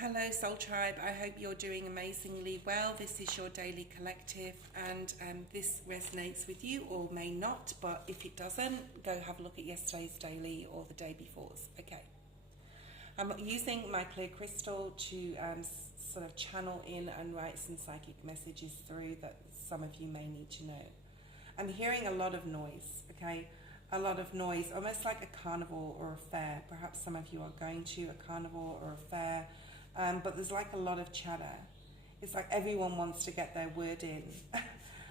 Hello, Soul Tribe. I hope you're doing amazingly well. This is your daily collective, and this resonates with you or may not. But if it doesn't, go have a look at yesterday's daily or the day before's. Okay. I'm using my clear crystal to sort of channel in and write some psychic messages through that some of you may need to know. I'm hearing a lot of noise, okay? A lot of noise, almost like a carnival or a fair. Perhaps some of you are going to a carnival or a fair, but there's like a lot of chatter. It's like everyone wants to get their word in.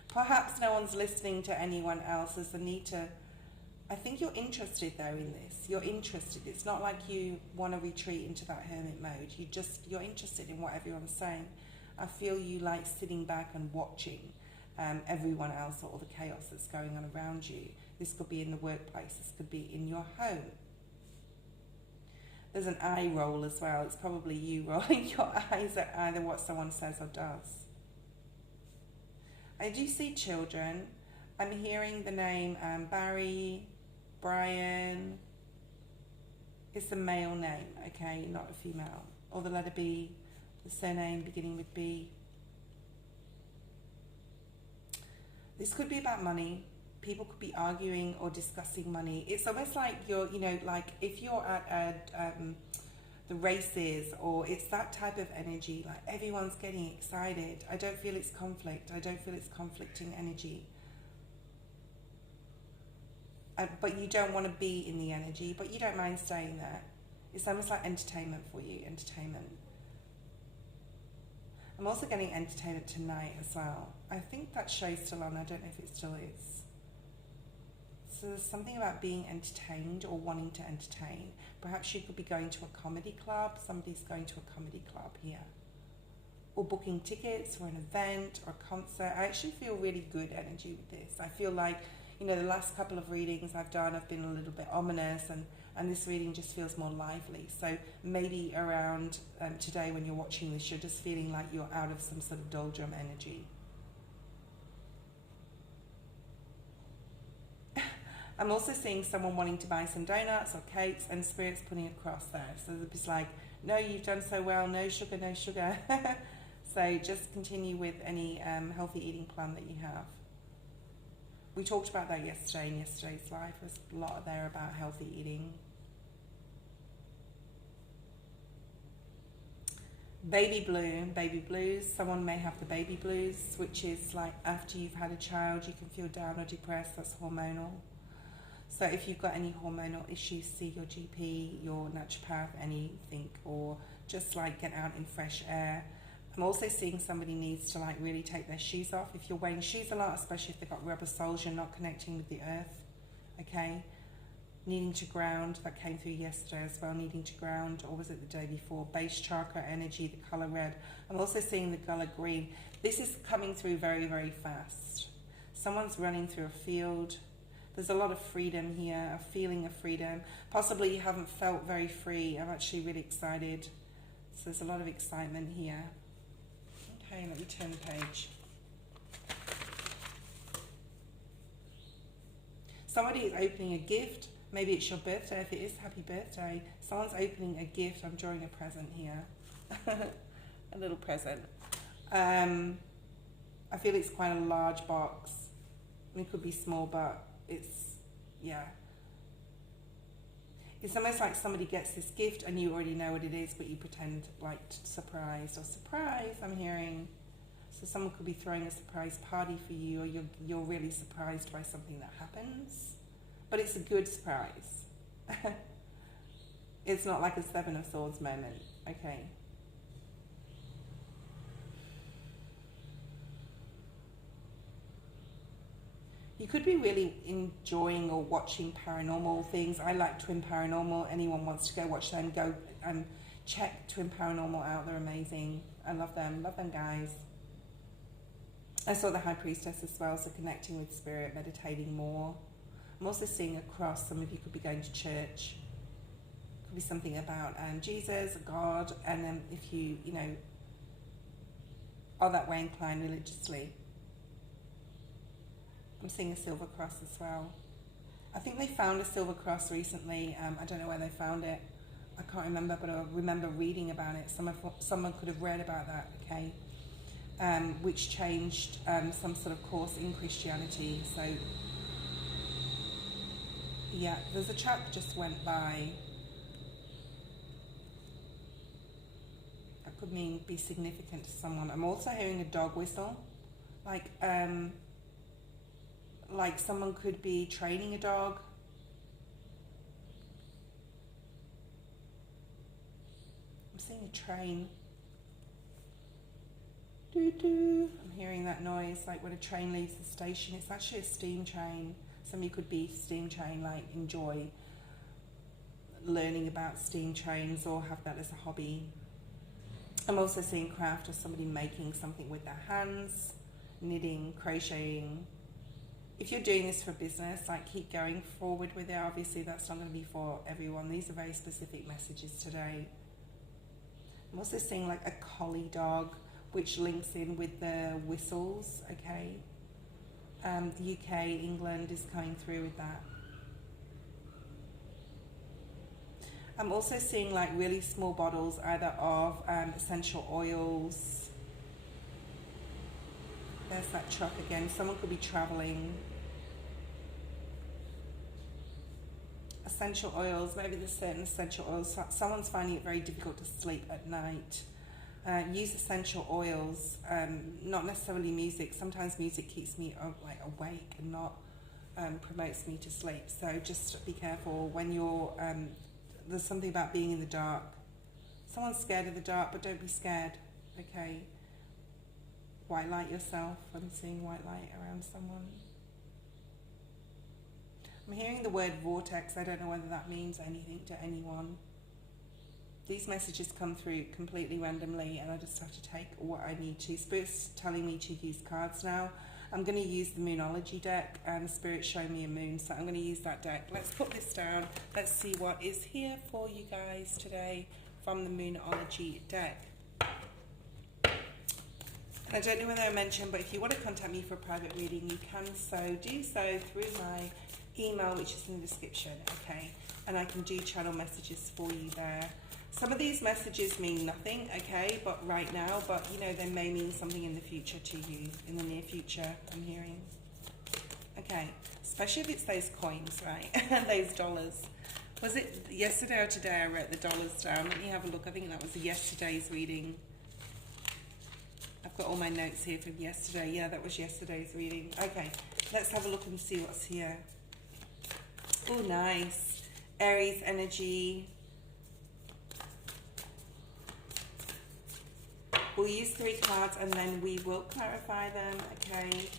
Perhaps no one's listening to anyone else. There's a need to... I think you're interested though in this. You're interested. It's not like you want to retreat into that hermit mode. You're interested in what everyone's saying. I feel you like sitting back and watching everyone else or all the chaos that's going on around you. This could be in the workplace. This could be in your home. There's an eye roll as well. It's probably you rolling your eyes at either what someone says or does. I do see children. I'm hearing the name Barry, Brian. It's a male name, okay, not a female. Or the letter B, the surname beginning with B. This could be about money. People could be arguing or discussing money. It's almost like you're, like if you're at the races, or it's that type of energy, like everyone's getting excited. I don't feel it's conflict. I don't feel it's conflicting energy. But you don't want to be in the energy, but you don't mind staying there. It's almost like entertainment for you, entertainment. I'm also getting entertainment tonight as well. I think that show's still on. I don't know if it still is. So there's something about being entertained or wanting to entertain. Perhaps you could be going to a comedy club. Somebody's going to a comedy club here. Or booking tickets for an event or a concert. I actually feel really good energy with this. I feel like, the last couple of readings I've done have been a little bit ominous, and this reading just feels more lively. So maybe around today when you're watching this, you're just feeling like you're out of some sort of doldrum energy. I'm also seeing someone wanting to buy some donuts or cakes, and Spirit's putting a cross there. So it's like, no, you've done so well, no sugar, no sugar. So just continue with any healthy eating plan that you have. We talked about that yesterday in yesterday's live. There's a lot there about healthy eating. Baby blues. Someone may have the baby blues, which is like after you've had a child, you can feel down or depressed. That's hormonal. So if you've got any hormonal issues, see your GP, your naturopath, anything, or just like get out in fresh air. I'm also seeing somebody needs to like really take their shoes off. If you're wearing shoes a lot, especially if they've got rubber soles, you're not connecting with the earth, okay? Needing to ground, that came through yesterday as well, needing to ground, or was it the day before? Base chakra energy, the colour red. I'm also seeing the colour green. This is coming through very, very fast. Someone's running through a field. There's a lot of freedom here, a feeling of freedom. Possibly you haven't felt very free. I'm actually really excited. So there's a lot of excitement here. Okay, let me turn the page. Somebody is opening a gift. Maybe it's your birthday. If it is, happy birthday. Someone's opening a gift. I'm drawing a present here. A little present. I feel it's quite a large box. It could be small, but it's, yeah. It's almost like somebody gets this gift and you already know what it is, but you pretend like surprised or surprise, I'm hearing. So someone could be throwing a surprise party for you, or you're really surprised by something that happens. But it's a good surprise. It's not like a Seven of Swords moment, okay? You could be really enjoying or watching paranormal things. I like Twin Paranormal. Anyone wants to go watch them, go and check Twin Paranormal out. They're amazing. I love them. Love them, guys. I saw the High Priestess as well, so connecting with Spirit, meditating more. I'm also seeing a cross. Some of you could be going to church. Could be something about Jesus, God, and then if you are that way inclined religiously. I'm seeing a silver cross as well. I think they found a silver cross recently. I don't know where they found it. I can't remember, but I remember reading about it. Someone could have read about that, okay, which changed some sort of course in Christianity. So, yeah, there's a truck just went by. That could mean be significant to someone. I'm also hearing a dog whistle, like someone could be training a dog. I'm seeing a train. Doo-doo. I'm hearing that noise, like when a train leaves the station. It's actually a steam train. Some of you could be steam train, like enjoy learning about steam trains or have that as a hobby. I'm also seeing craft, or somebody making something with their hands, knitting, crocheting. If you're doing this for business, like keep going forward with it. Obviously that's not going to be for everyone. These are very specific messages today. I'm also seeing like a collie dog, which links in with the whistles, okay? The UK, England is coming through with that. I'm also seeing like really small bottles, either of essential oils. There's that truck again. Someone could be traveling. Essential oils, maybe there's certain essential oils. Someone's finding it very difficult to sleep at night. Use essential oils, not necessarily music. Sometimes music keeps me like awake and not promotes me to sleep. So just be careful when you're, there's something about being in the dark. Someone's scared of the dark, but don't be scared, okay? White light yourself. I'm seeing white light around someone. I'm hearing the word vortex. I don't know whether that means anything to anyone. These messages come through completely randomly and I just have to take what I need to. Spirit's telling me to use cards now. I'm going to use the Moonology deck and Spirit's showing me a moon, so I'm going to use that deck. Let's put this down. Let's see what is here for you guys today from the Moonology deck. And I don't know whether I mentioned, but if you want to contact me for a private reading, you can do so through my email, which is in the description, okay? And I can do channel messages for you there. Some of these messages mean nothing, okay, but right now, but you know, they may mean something in the future to you, in the near future, I'm hearing. Okay, especially if it's those coins, right, those dollars. Was it yesterday or today I wrote the dollars down? Let me have a look. I think that was yesterday's reading. I've got all my notes here from yesterday. Yeah, that was yesterday's reading. Okay, let's have a look and see what's here. Oh, nice. Aries energy. We'll use 3 cards and then we will clarify them, okay?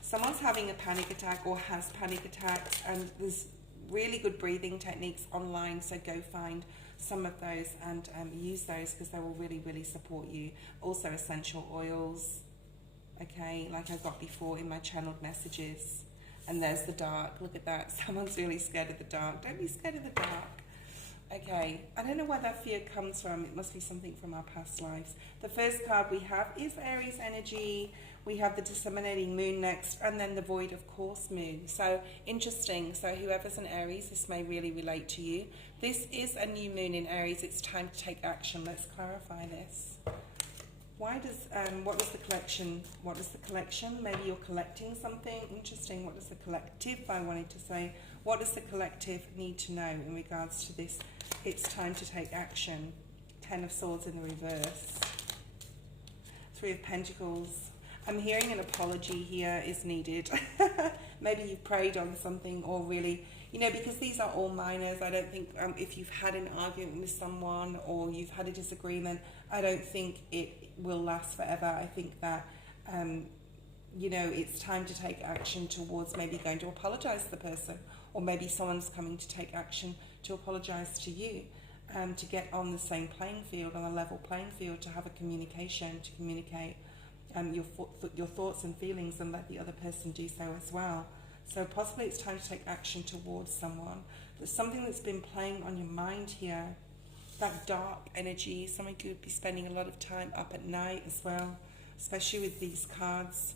Someone's having a panic attack or has panic attacks, and there's really good breathing techniques online, so go find some of those and use those because they will really, really support you. Also essential oils, okay, like I got before in my channeled messages. And there's the dark. Look at that. Someone's really scared of the dark. Don't be scared of the dark. Okay. I don't know where that fear comes from. It must be something from our past lives. The first card we have is Aries energy. We have the disseminating moon next, and then the void of course moon. So interesting. So whoever's an Aries, this may really relate to you. This is a new moon in Aries. It's time to take action. Let's clarify this. Why does, what does the collection, maybe you're collecting something, interesting, what does the collective, I wanted to say, what does the collective need to know in regards to this, it's time to take action, 10 of Swords in the reverse, 3 of Pentacles, I'm hearing an apology here is needed, maybe you've prayed on something or really, you know, because these are all minors. I don't think if you've had an argument with someone or you've had a disagreement, I don't think it will last forever. I think that, you know, it's time to take action towards maybe going to apologize to the person, or maybe someone's coming to take action to apologize to you, to get on the same playing field, on a level playing field, to have a communication, to communicate your thoughts and feelings and let the other person do so as well. So possibly it's time to take action towards someone. There's something that's been playing on your mind here. That dark energy. Someone could be spending a lot of time up at night as well, especially with these cards.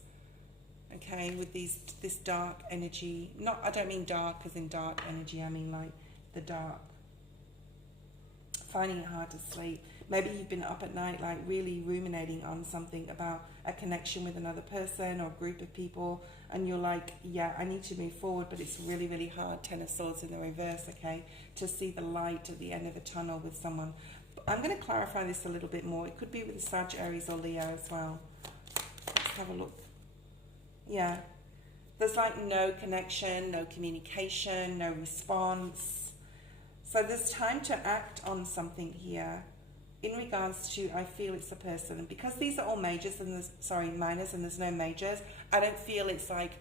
okay, with this dark energy. Not, I don't mean dark as in dark energy, I mean like the dark. Finding it hard to sleep. Maybe you've been up at night like really ruminating on something about a connection with another person or group of people, and you're like, yeah, I need to move forward, but it's really, really hard, Ten of Swords in the reverse, okay, to see the light at the end of a tunnel with someone. But I'm going to clarify this a little bit more. It could be with the Sag, Aries or Leo as well. Let's have a look. Yeah, there's like no connection, no communication, no response. So there's time to act on something here in regards to, I feel it's a person. And because these are all majors and there's, sorry, minors and there's no majors, I don't feel it's like,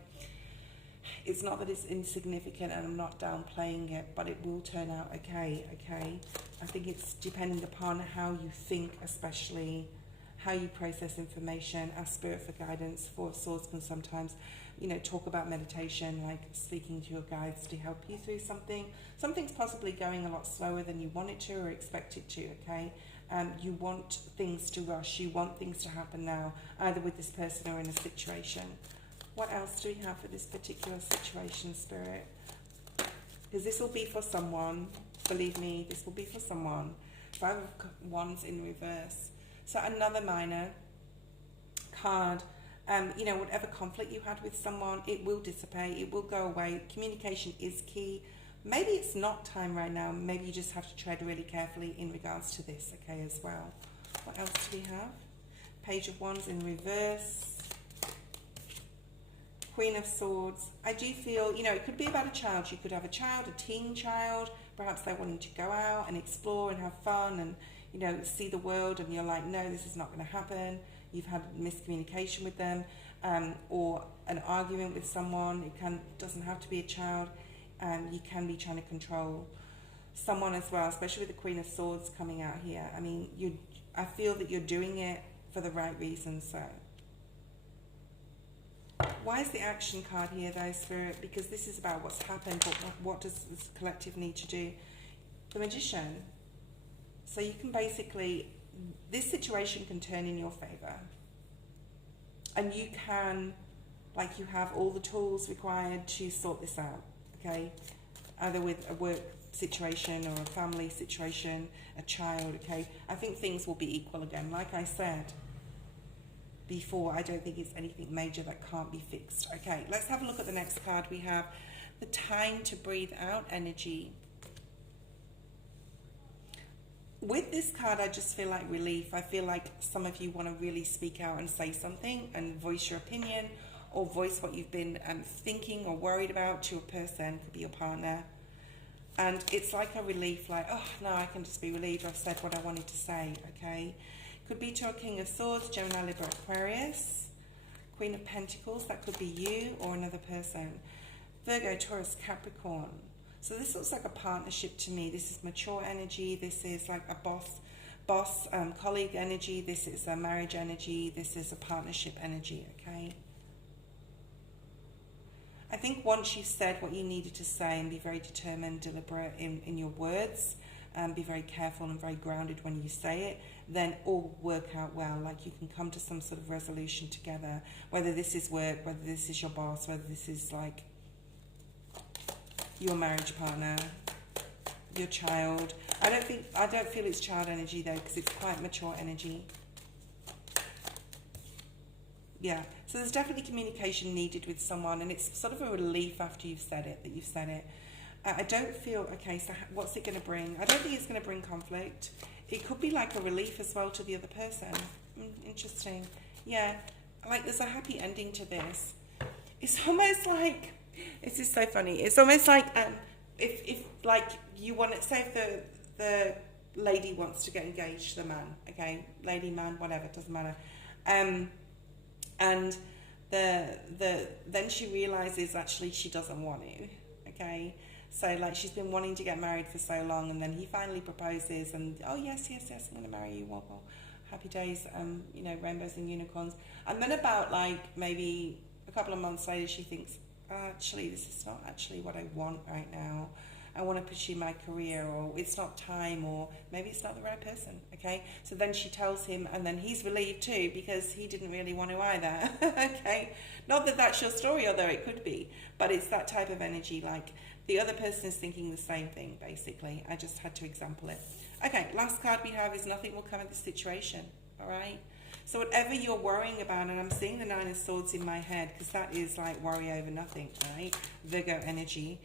it's not that it's insignificant and I'm not downplaying it, but it will turn out okay, okay? I think it's depending upon how you think, especially how you process information. Ask Spirit for guidance. Four of Swords can sometimes, you know, talk about meditation, like speaking to your guides to help you through something. Something's possibly going a lot slower than you want it to or expect it to, okay? You want things to rush. You want things to happen now, either with this person or in a situation. What else do we have for this particular situation, Spirit? Because this will be for someone. Believe me, this will be for someone. Five of Wands in reverse. So another minor card. You know, whatever conflict you had with someone, it will dissipate. It will go away. Communication is key. Maybe it's not time right now. Maybe you just have to tread really carefully in regards to this, okay, as well. What else do we have? Page of Wands in reverse. Queen of Swords. I do feel, you know, it could be about a child. You could have a child, a teen child. Perhaps they're wanting to go out and explore and have fun and, you know, see the world, and you're like, no, this is not going to happen. You've had miscommunication with them, or an argument with someone. It doesn't have to be a child. You can be trying to control someone as well, especially with the Queen of Swords coming out here. I mean, I feel that you're doing it for the right reasons. So why is the action card here though, Spirit? Because this is about what's happened, but what does this collective need to do? The Magician. So you can basically, this situation can turn in your favor, and you can, like, you have all the tools required to sort this out, okay? Either with a work situation or a family situation, a child, okay? I think things will be equal again. Like I said before, I don't think it's anything major that can't be fixed. Okay, let's have a look at the next card. We have the time to breathe out energy. With this card, I just feel like relief. I feel like some of you want to really speak out and say something and voice your opinion, or voice what you've been thinking or worried about to a person. Could be your partner. And it's like a relief, like, oh, no, I can just be relieved. I've said what I wanted to say, okay? Could be to a King of Swords, Gemini, Libra, Aquarius. Queen of Pentacles, that could be you or another person. Virgo, Taurus, Capricorn. So this looks like a partnership to me. This is mature energy. This is like a boss, colleague energy. This is a marriage energy. This is a partnership energy, okay? I think once you've said what you needed to say, and be very determined, deliberate in your words, be very careful and very grounded when you say it, then all work out well. Like, you can come to some sort of resolution together, whether this is work, whether this is your boss, whether this is like your marriage partner, your child. I don't feel it's child energy though, because it's quite mature energy. Yeah, so there's definitely communication needed with someone, and it's sort of a relief after you've said it, that you've said it. I don't feel, okay, so what's it going to bring? I don't think it's going to bring conflict. It could be like a relief as well to the other person. Interesting. Yeah, like there's a happy ending to this. It's almost like, this is so funny. It's almost like if like you want to, say if the lady wants to get engaged to the man, okay, lady, man, whatever, doesn't matter. And then she realizes actually she doesn't want to, okay. So like she's been wanting to get married for so long, and then he finally proposes, and oh yes, I'm going to marry you. Well, happy days, you know, rainbows and unicorns. And then about like maybe a couple of months later, she thinks, actually, this is not actually what I want right now. I want to pursue my career, or it's not time, or maybe it's not the right person, okay? So then she tells him, and then he's relieved too, because he didn't really want to either, okay? Not that that's your story, although it could be, but it's that type of energy, like the other person is thinking the same thing, basically. I just had to example it. Okay, last card we have is nothing will come of this situation, all right? So whatever you're worrying about, and I'm seeing the Nine of Swords in my head, because that is like worry over nothing, right? Virgo energy.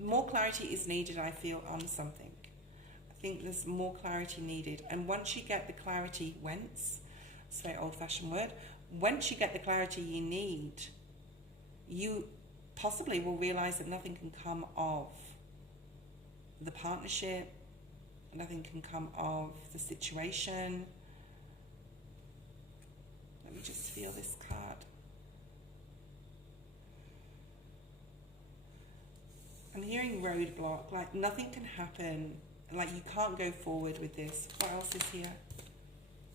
More clarity is needed, I feel, on something. I think there's more clarity needed. And once you get the clarity, it's a very old-fashioned word, once you get the clarity you need, you possibly will realize that nothing can come of the partnership, nothing can come of the situation. Let me just feel this card. I'm hearing roadblock, like nothing can happen, like you can't go forward with this. What else is here?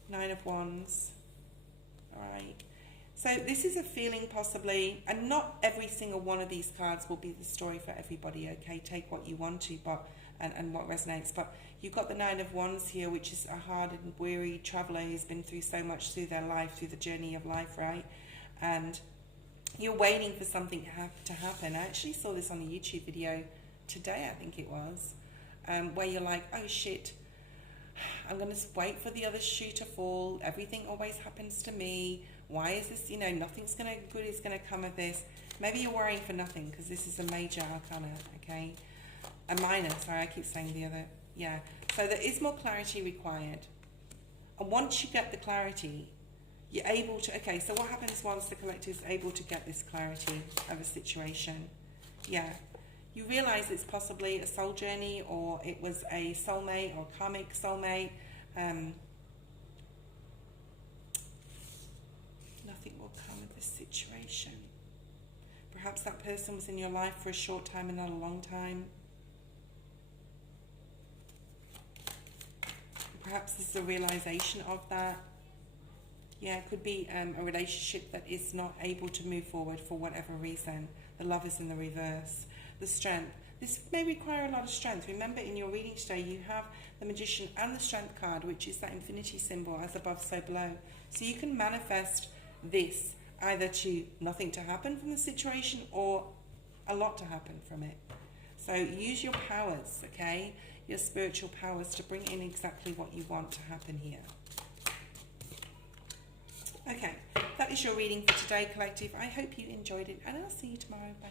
Nine of Wands. All right. So this is a feeling possibly, and not every single one of these cards will be the story for everybody, okay? Take what you want to, but and what resonates. But you've got the Nine of Wands here, which is a hard and weary traveller who's been through so much through their life, through the journey of life, right? And you're waiting for something to happen. I actually saw this on a YouTube video today, I think it was, where you're like, oh shit, I'm going to wait for the other shoe to fall. Everything always happens to me. Why is this, nothing's good is going to come of this. Maybe you're worrying for nothing, because this is a major arcana, okay? A minor, sorry, I keep saying the other, yeah. So there is more clarity required. And once you get the clarity, you're able to, okay, so what happens once the collective is able to get this clarity of a situation? Yeah, you realize it's possibly a soul journey, or it was a soulmate or karmic soulmate. Nothing will come of this situation. Perhaps that person was in your life for a short time and not a long time. Perhaps this is a realization of that. Yeah, it could be a relationship that is not able to move forward for whatever reason. The Love is in the reverse. The Strength. This may require a lot of strength. Remember, in your reading today, you have the Magician and the Strength card, which is that infinity symbol, as above, so below. So you can manifest this either to nothing to happen from the situation, or a lot to happen from it. So use your powers, okay? Your spiritual powers to bring in exactly what you want to happen here. Okay, that is your reading for today, collective. I hope you enjoyed it, and I'll see you tomorrow. Bye.